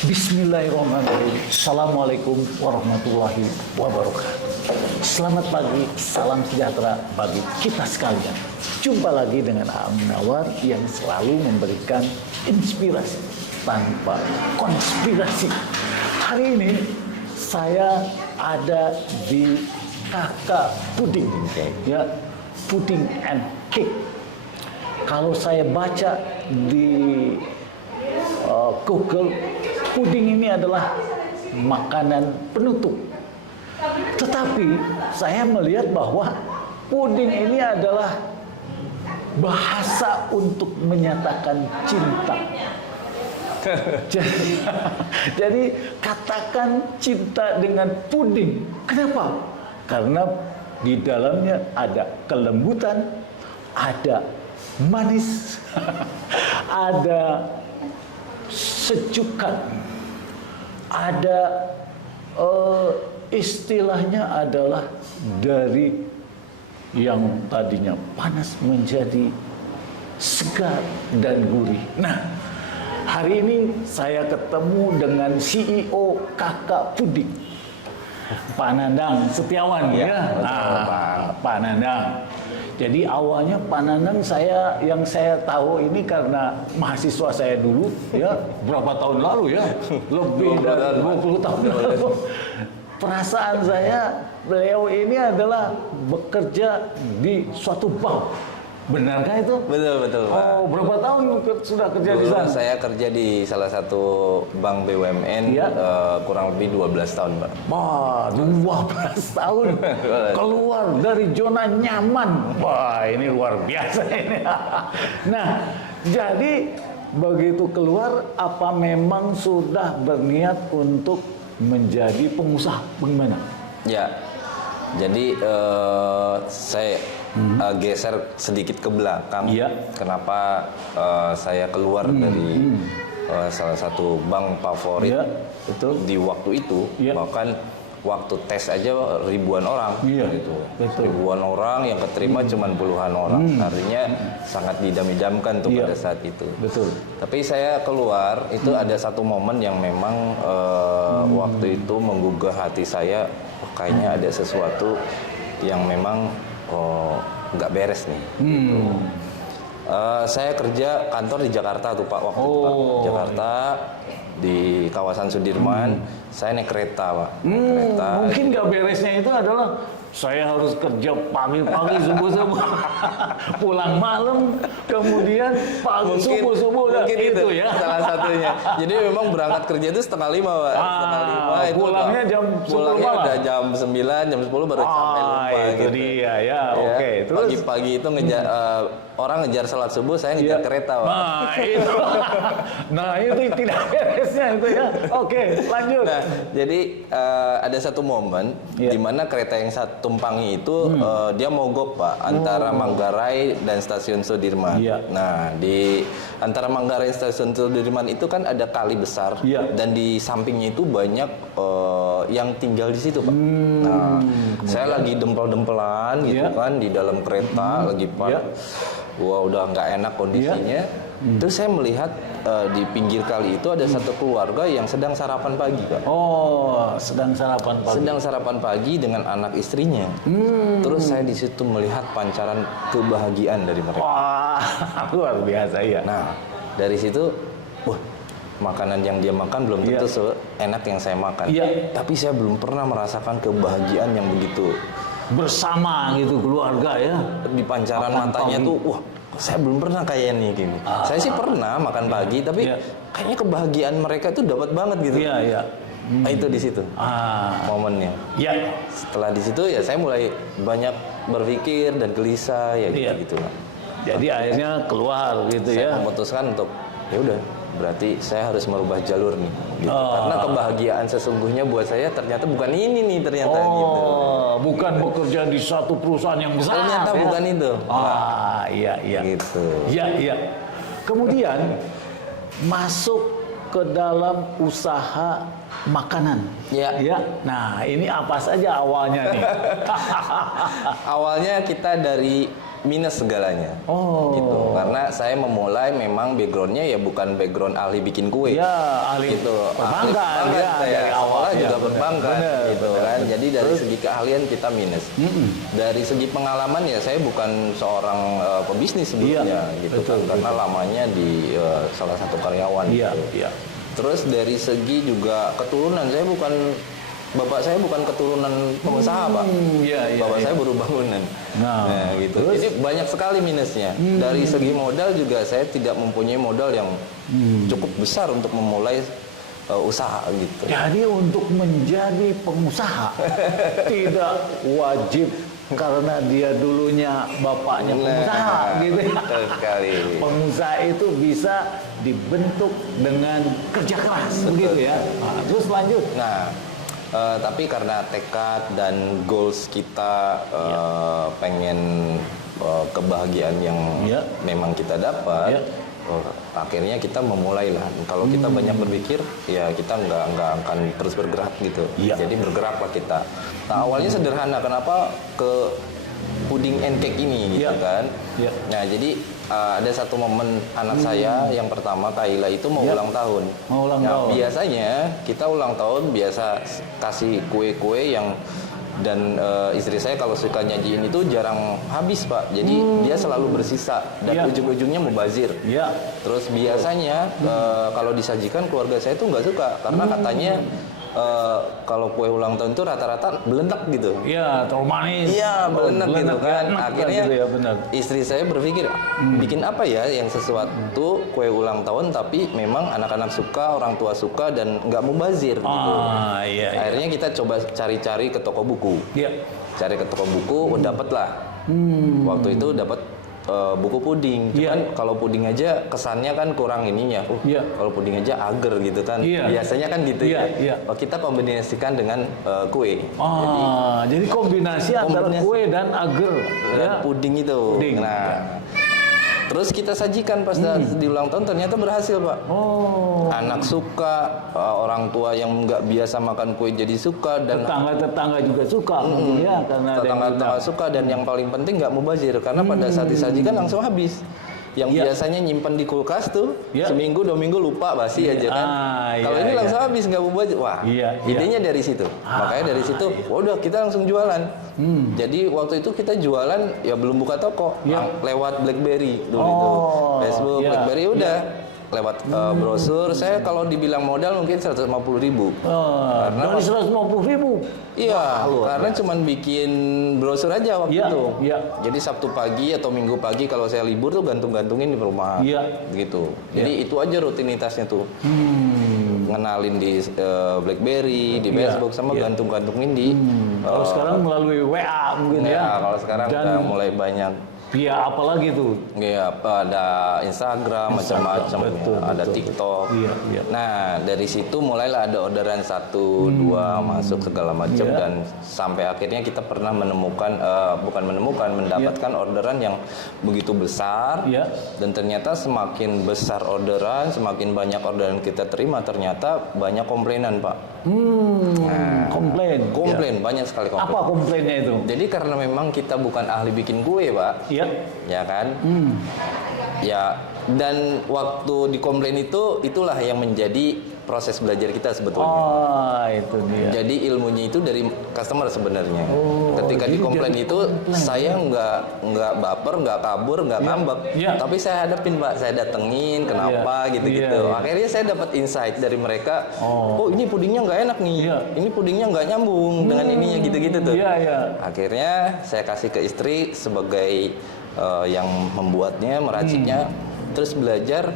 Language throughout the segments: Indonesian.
Bismillahirrahmanirrahim. Assalamualaikum warahmatullahi wabarakatuh. Selamat pagi, salam sejahtera bagi kita sekalian. Jumpa lagi dengan Aam Munawar yang selalu memberikan inspirasi tanpa konspirasi. Hari ini saya ada di Kakak Puding, ya, Puding and Cake. Kalau saya baca di Google, puding ini adalah makanan penutup. Tetapi saya melihat bahwa puding ini adalah bahasa untuk menyatakan cinta. Jadi katakan cinta dengan puding. Kenapa? Karena di dalamnya ada kelembutan, ada manis, ada sejukan, ada istilahnya adalah dari yang tadinya panas menjadi segar dan gurih. Nah, hari ini saya ketemu dengan CEO Kakak Puding, Pak Nandang Setiawan, ya. Nah, Pak Nandang. Jadi awalnya Pak Nandang yang saya tahu ini karena mahasiswa saya dulu, ya, berapa tahun lalu ya, lebih dari 20 tahun lalu. Perasaan saya beliau ini adalah bekerja di suatu bank. Benarkah itu? Betul, Pak. Oh, berapa tahun sudah kerja di sana? Saya kerja di salah satu bank BUMN, ya? Kurang lebih 12 tahun, Pak. Wah, 12 tahun keluar dari zona nyaman. Wah, ini luar biasa ini. Nah, jadi begitu keluar, apa memang sudah berniat untuk menjadi pengusaha? Bagaimana? Ya, jadi saya geser sedikit ke belakang. Ya. Kenapa saya keluar dari salah satu bank favorit, ya, betul. Di waktu itu, ya. bahkan waktu tes aja ribuan orang, ya, gitu. betul. Ribuan orang yang keterima cuma puluhan orang. Artinya sangat didam-idamkan tuh ya. pada saat itu. Betul. Tapi saya keluar itu ada satu momen yang memang waktu itu menggugah hati saya. Kayaknya ada sesuatu yang memang nggak beres nih. Gitu. Saya kerja kantor di Jakarta tuh Pak, waktu itu Pak. Jakarta di kawasan Sudirman. Saya naik kereta Pak. Kereta. Mungkin nggak beresnya itu adalah saya harus kerja pagi-pagi, subuh-subuh, pulang malam, kemudian pagi subuh-subuh, mungkin itu ya. salah satunya. Jadi memang berangkat kerja itu 4:30 Pak. 4:30 itu pulangnya jam 10 pulangnya malam. udah jam 9, jam 10 baru sampai rumah itu gitu. dia ya. Oke, terus pagi-pagi itu ngejar orang ngejar salat subuh, saya ngejar kereta Pak. Nah itu tidak beresnya itu ya. Oke, lanjut. Nah, jadi ada satu momen di mana kereta yang saya tumpangi itu dia mogok Pak antara Manggarai dan Stasiun Sudirman. Nah, di antara Manggarai dan Stasiun Sudirman itu kan ada kali besar dan di sampingnya itu banyak yang tinggal di situ Pak. Nah, saya lagi dempel-dempelan gitu kan di dalam kereta lagi Pak. Wah, udah nggak enak kondisinya. Terus saya melihat di pinggir kali itu ada satu keluarga yang sedang sarapan pagi, Pak. Oh, sedang sarapan pagi. Sedang sarapan pagi dengan anak istrinya. Terus saya di situ melihat pancaran kebahagiaan dari mereka. Wah, luar biasa ya. Nah, dari situ, wah, makanan yang dia makan belum tentu seenak yang saya makan. Tapi saya belum pernah merasakan kebahagiaan yang begitu bersama gitu keluarga ya. Di pancaran matanya tuh, wah, saya belum pernah kayak nih gini. Saya sih pernah makan pagi, tapi kayaknya kebahagiaan mereka itu dapat banget gitu. Nah, itu di situ momennya. Setelah di situ ya saya mulai banyak berpikir dan gelisah ya gitu lah. Jadi akhirnya keluar gitu saya memutuskan untuk ya udah, berarti saya harus merubah jalur nih. Gitu. Karena kebahagiaan sesungguhnya buat saya ternyata bukan ini nih ternyata gitu. Bukan bekerja di satu perusahaan yang besar. Ternyata bukan itu. Iya. Gitu. Iya. Kemudian masuk ke dalam usaha makanan. Ya. Nah, ini apa saja awalnya nih? Awalnya kita dari minus segalanya. Oh. Gitu. Karena saya memulai memang backgroundnya ya bukan background ahli bikin kue. Ya, ahli gitu. perbankan Ahli ya, saya dari awal sekolah ya, juga benar, perbankan benar, gitu benar, kan. benar. Jadi dari segi keahlian kita minus. Dari segi pengalaman ya saya bukan seorang pebisnis sebelumnya gitu betul, kan. Karena lamanya di salah satu karyawan Iya, gitu. iya. Terus dari segi juga keturunan, bapak saya bukan keturunan pengusaha, Pak. Iya, iya, Bapak iya. saya buruh bangunan. Nah, gitu. terus? Jadi banyak sekali minusnya. Dari segi modal juga saya tidak mempunyai modal yang cukup besar untuk memulai usaha gitu. Jadi untuk menjadi pengusaha tidak wajib karena dia dulunya bapaknya pengusaha gitu ya. Betul sekali. Pengusaha itu bisa dibentuk dengan kerja keras begitu ya. Nah, terus lanjut. Nah, tapi karena tekad dan goals kita pengen kebahagiaan yang Ya. memang kita dapat, Ya. akhirnya kita memulai lah. Kalau kita banyak berpikir, ya kita nggak akan terus bergerak gitu. Ya. Jadi bergeraklah kita. Nah awalnya sederhana, kenapa ke puding and cake ini gitu Ya. kan? Ya. Nah jadi ada satu momen anak saya yang pertama Kaila itu mau Ya. ulang tahun. Mau ulang Nah, tahun. biasanya kita ulang tahun biasa kasih kue-kue yang dan istri saya kalau suka nyajiin itu jarang habis Pak. Jadi dia selalu bersisa dan Ya. ujung-ujungnya mubazir. Ya. Terus biasanya kalau disajikan keluarga saya tuh nggak suka karena katanya kalau kue ulang tahun itu rata-rata belendak gitu. Ya, terlalu manis. Iya, belendak gitu kan. enak Akhirnya gitu ya, benar. istri saya berpikir, bikin apa ya yang sesuatu kue ulang tahun tapi memang anak-anak suka, orang tua suka dan nggak mubazir gitu. Ah, iya, iya. Akhirnya kita coba cari-cari ke toko buku. Iya. Cari ke toko buku, dapatlah. Waktu itu dapat buku puding. Iya. Cuman kalau puding aja kesannya kan kurang ininya. Iya. Kalau puding aja agar gitu kan. Iya. Biasanya kan gitu Iya, ya. iya. Kita kombinasikan dengan kue. Jadi kombinasi antara kombinasi. kue dan agar Dan ya. puding itu. Puding. Nah, terus kita sajikan pas di ulang tahun ternyata berhasil Pak. Oh, Anak suka, orang tua yang nggak biasa makan kue jadi suka dan tetangga-tetangga juga suka mungkin ya karena ada yang tetangga-tetangga undang. suka dan yang paling penting nggak mubazir karena pada saat disajikan langsung habis. Yang Iya. biasanya nyimpen di kulkas tuh Iya. seminggu 2 minggu lupa basi aja kan. Iya, Kalau ini iya. langsung habis nggak mubazir. Wah, Iya, iya. idenya dari situ. Makanya dari situ, udah kita langsung jualan. Jadi waktu itu kita jualan ya belum buka toko, Iya. lewat BlackBerry dulu itu. Facebook, iya. BlackBerry udah. Lewat brosur, saya kalau dibilang modal mungkin 150.000. Karena Dari 150.000. Iya, karena cuman bikin brosur aja waktu Iya, itu. iya. Jadi Sabtu pagi atau Minggu pagi kalau saya libur tuh gantung-gantungin di rumah. Iya. Gitu. Jadi itu aja rutinitasnya tuh. Ngenalin di BlackBerry, di Iya, Facebook sama iya. gantung-gantungin di. Kalau sekarang melalui WA mungkin ya. Nah, kalau sekarang Dan udah mulai banyak. via apa lagi tuh? Ya, ada Instagram macam-macam, betul, ada betul. TikTok. Iya, iya. Nah, dari situ mulailah ada orderan 1, 2 masuk segala macam Iya. dan sampai akhirnya kita pernah menemukan mendapatkan orderan yang begitu besar. Iya. Dan ternyata semakin besar orderan, semakin banyak orderan kita terima, ternyata banyak komplainan, Pak. Komplain. Banyak sekali komplain. Apa komplainnya itu? Jadi karena memang kita bukan ahli bikin kue, Pak. Iya. Ya kan? Ya, dan waktu dikomplain itulah yang menjadi proses belajar kita sebetulnya. Oh, itu dia. Jadi ilmunya itu dari customer sebenarnya. Ketika jadi dikomplain jadi itu saya nggak baper, nggak kabur, nggak ngambek. Iya. Tapi saya hadapin, Pak. Saya datengin kenapa Iya. gitu-gitu. Iya, iya. Akhirnya saya dapat insight dari mereka. Oh, ini pudingnya nggak enak nih. Iya. Ini pudingnya nggak nyambung dengan ininya gitu-gitu tuh. Iya, iya. Akhirnya saya kasih ke istri sebagai yang membuatnya, meraciknya, terus belajar.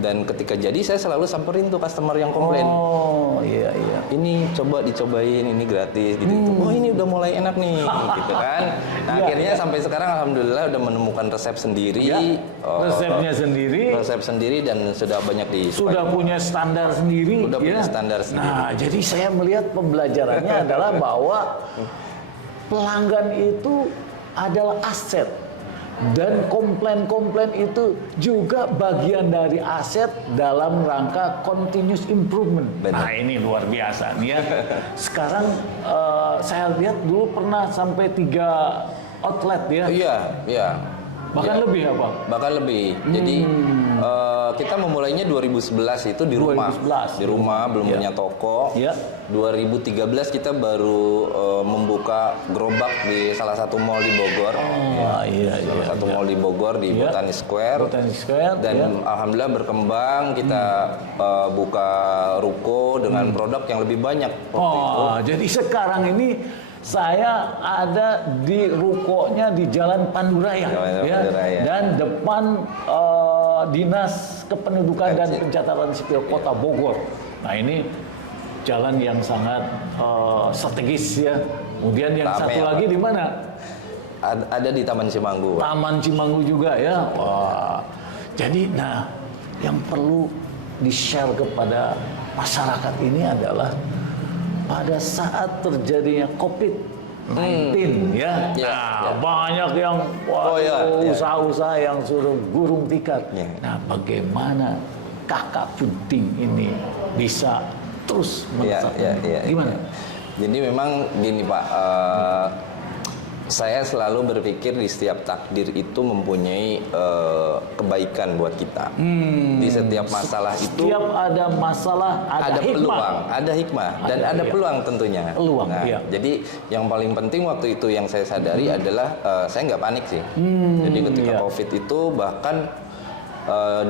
Dan ketika jadi saya selalu samperin tuh customer yang komplain. Oh, iya, iya. Ini coba dicobain, ini gratis gitu. Oh, ini udah mulai enak nih gitu kan. Nah, Iya, akhirnya iya. sampai sekarang alhamdulillah udah menemukan resep sendiri. Ya, resepnya sendiri. Resep sendiri dan sudah banyak di Sudah punya standar sendiri. Udah punya ya. standar sendiri. Nah, jadi saya melihat pembelajarannya adalah bahwa pelanggan itu adalah aset. Dan komplain-komplain itu juga bagian dari aset dalam rangka continuous improvement. Benar. Nah, ini luar biasa nih ya. Sekarang saya lihat dulu pernah sampai 3 outlet ya. Iya, iya. Bahkan Iya. lebih apa? Bahkan lebih. Jadi kita memulainya 2011 itu di rumah. 2011. Di rumah, belum Iya. punya toko. Iya. 2013 kita baru membuka gerobak di salah satu mall di Bogor. Iya, Salah satu mall di Bogor di Iya. Botanic Square. Botanic Square, Dan ya. alhamdulillah berkembang, kita buka ruko dengan produk yang lebih banyak waktu itu. Oh, jadi sekarang ini saya ada di rukonya di Jalan Panduraya, Jalan ya, Panduraya. dan depan Dinas Kependudukan dan Pencatatan Sipil Kota Bogor. Nah ini jalan yang sangat strategis ya. Kemudian yang Rame, satu ya, lagi Pak. di mana? Ada di Taman Cimanggu, Pak. Taman Cimanggu juga ya. Wah. Jadi nah yang perlu di-share kepada masyarakat ini adalah pada saat terjadinya COVID-19 ya. Ya, Nah, ya. banyak yang Ya. usaha-usaha yang suruh gurung tikar. Ya. Nah, bagaimana Kakak Puding ini bisa terus melesat? Gimana? Jadi memang gini Pak, saya selalu berpikir di setiap takdir itu mempunyai kebaikan buat kita. Di setiap masalah itu Setiap ada masalah ada hikmah. peluang, ada hikmah, dan ada iya. peluang tentunya. Peluang, Nah, iya. jadi yang paling penting waktu itu yang saya sadari adalah saya nggak panik sih. Jadi ketika iya. COVID itu bahkan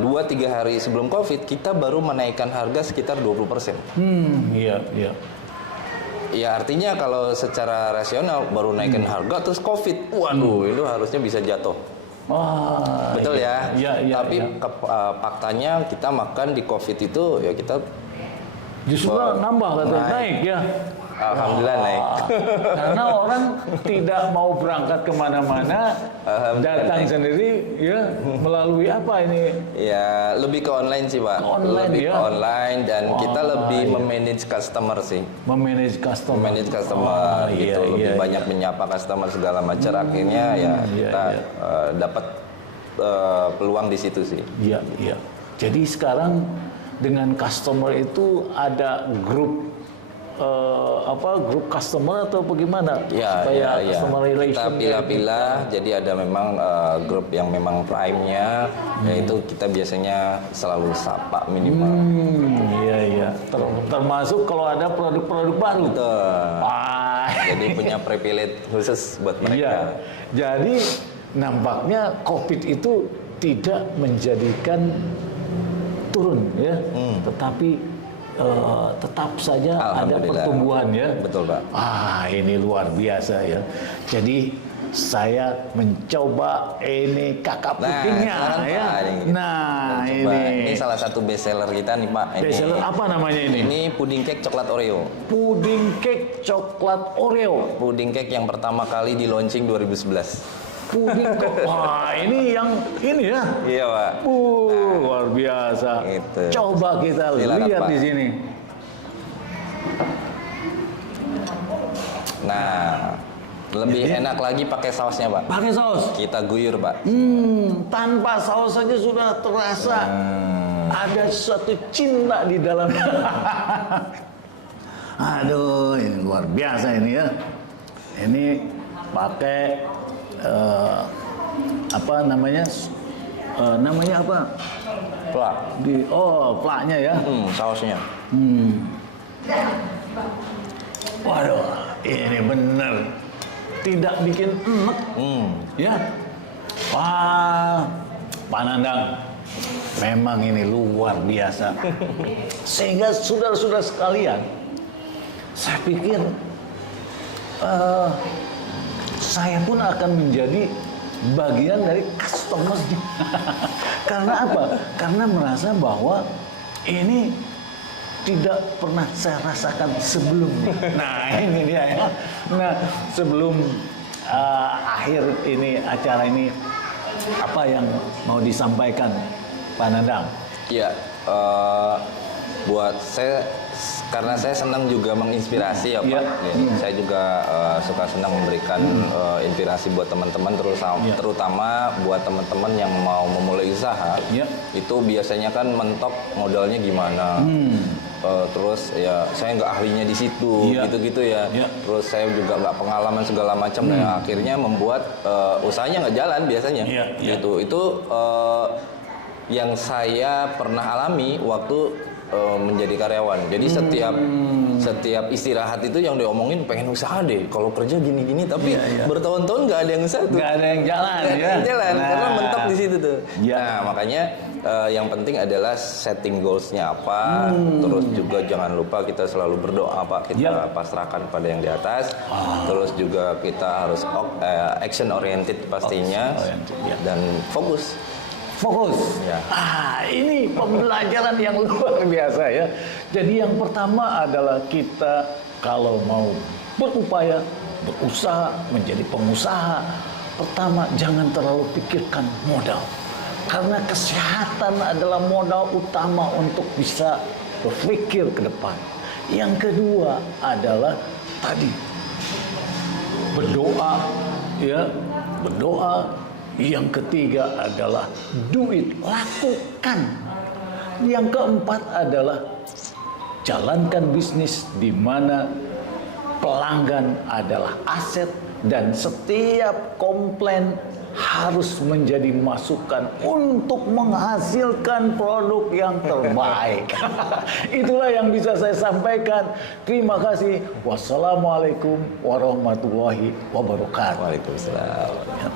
2-3 hari sebelum COVID kita baru menaikkan harga sekitar 20%. Iya, iya. Ya artinya kalau secara rasional baru naikin harga terus COVID, waduh itu harusnya bisa jatuh. Wah, Betul iya. ya. Iya, iya, Tapi iya. faktanya kita makan di COVID itu ya kita Justru nambah katanya, naik ya. alhamdulillah naik. Karena orang tidak mau berangkat kemana-mana, datang sendiri ya melalui apa ini? Ya lebih ke online sih Pak. Online, lebih ya? ke online dan kita lebih iya. memanage customer sih. Memanage customer. Manage customer iya, gitu, lebih iya, banyak menyapa customer segala macam. Akhirnya ya iya, kita iya. dapat peluang di situ sih. Iya, iya. Jadi sekarang dengan customer itu ada grup grup customer atau bagaimana Ya, supaya ya, ya. customer relation Kita pilah-pilah, jadi ada memang grup yang memang prime-nya, yaitu kita biasanya selalu sapa minimal. Iya, iya. Termasuk kalau ada produk-produk baru. Betul. Wah. Jadi punya privilege khusus buat Iya. mereka. Jadi nampaknya COVID itu tidak menjadikan turun ya, tetapi tetap saja ada Alhamdulillah. pertumbuhan ya. Betul Pak. Ini luar biasa ya. Jadi saya mencoba ini kakak pudingnya sekarang, ya. Pak, ini. Nah Coba, ini ini salah satu best seller kita nih Pak. bestseller apa namanya ini? Ini puding cake coklat Oreo. Puding cake coklat Oreo. Puding cake yang pertama kali di launching 2011. Puding wah ini yang ini ya. Iya Pak. Luar biasa. Gitu. Coba kita Silakan, lihat Pak. di sini. Nah, lebih enak lagi pakai sausnya Pak. Pakai saus. Kita guyur Pak. Tanpa saus saja sudah terasa ada suatu cinta di dalamnya. Aduh, ini luar biasa ini ya. Ini pakai apa namanya? Namanya apa? Plak. Plaknya ya. Sausnya. Waduh, ini bener. Tidak bikin enek. Ya. Wah, Pak Nandang. Memang ini luar biasa. Sehingga saudara-saudara sekalian, saya pikir saya pun akan menjadi bagian dari customer. Karena apa? Karena merasa bahwa ini tidak pernah saya rasakan sebelumnya. Nah ini dia ya. Nah sebelum akhir ini acara ini apa yang mau disampaikan Pak Nandang? Iya. Buat saya karena saya senang juga menginspirasi ya Pak. Iya. Ya, saya juga suka senang memberikan inspirasi buat teman-teman terutama buat teman-teman yang mau memulai usaha. Iya. Itu biasanya kan mentok modalnya gimana. terus ya saya nggak ahlinya di situ, gitu-gitu ya. Terus saya juga nggak pengalaman segala macam, nah akhirnya membuat usahanya nggak jalan biasanya. Gitu. Itu yang saya pernah alami waktu menjadi karyawan. Jadi setiap istirahat itu yang diomongin pengen usaha deh. Kalau kerja gini-gini, tapi bertahun-tahun nggak ada yang usaha tuh. Nggak ada yang jalan. Nggak ada yang jalan karena mentok di situ tuh. Nah makanya yang penting adalah setting goals-nya apa. Terus juga jangan lupa kita selalu berdoa Pak. Kita pasrahkan pada yang di atas. Terus juga kita harus action oriented pastinya dan fokus. Ya. Ini pembelajaran yang luar biasa ya. Jadi yang pertama adalah kita kalau mau berupaya, berusaha menjadi pengusaha, pertama jangan terlalu pikirkan modal. Karena kesehatan adalah modal utama untuk bisa berpikir ke depan. Yang kedua adalah tadi berdoa, ya, berdoa. Yang ketiga adalah do it, lakukan. Yang keempat adalah jalankan bisnis di mana pelanggan adalah aset dan setiap komplain harus menjadi masukan untuk menghasilkan produk yang terbaik. Itulah yang bisa saya sampaikan. Terima kasih. Wassalamualaikum warahmatullahi wabarakatuh. Waalaikumsalam.